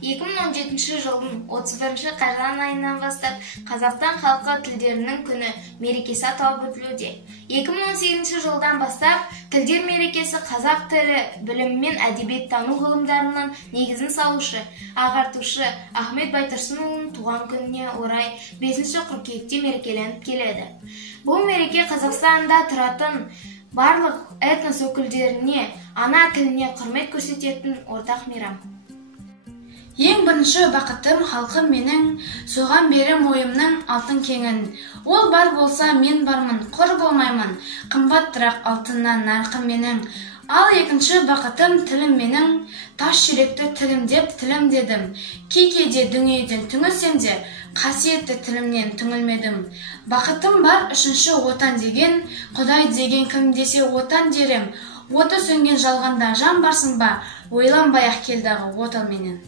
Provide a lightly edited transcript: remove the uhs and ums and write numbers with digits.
2017 жылдың 31 қазан айынан бастап Қазақстан халқы тілдерінің күні мерекесі аталып өтілуде. 2018 жылдан бастап тілдер мерекесі қазақ тілі білім мен әдебиеттану ғылымдарының негізін салушы, ағартушы Ахмет Байтұрсынұлының туған күніне орай 5 қыркүйекте мерекеленіп келеді. Бұл мереке Қазақстанда тұратын барлық этнос өкілдеріне ана тіліне құрмет көрсететін ортақ мейрам. Ең бірінші бақытым халқым менің, соған берем ойымның алтын кеңін. Ол бар болса мен бармын, құр болмаймын, қымбаттырақ алтыннан нарқым менің. Ал екінші бақытым тілім менің, тас жүректі тілім деп тілім дедім. Кейде дүниеден түңілсем де, қасиетті тілімнен түңілмедім. Бақытым бар үшінші отан деген, Құдай деген кім десе отан дерем. Оты сөнген жалғанда жан барсың ба, ойланбай-ақ келдағы отан менен.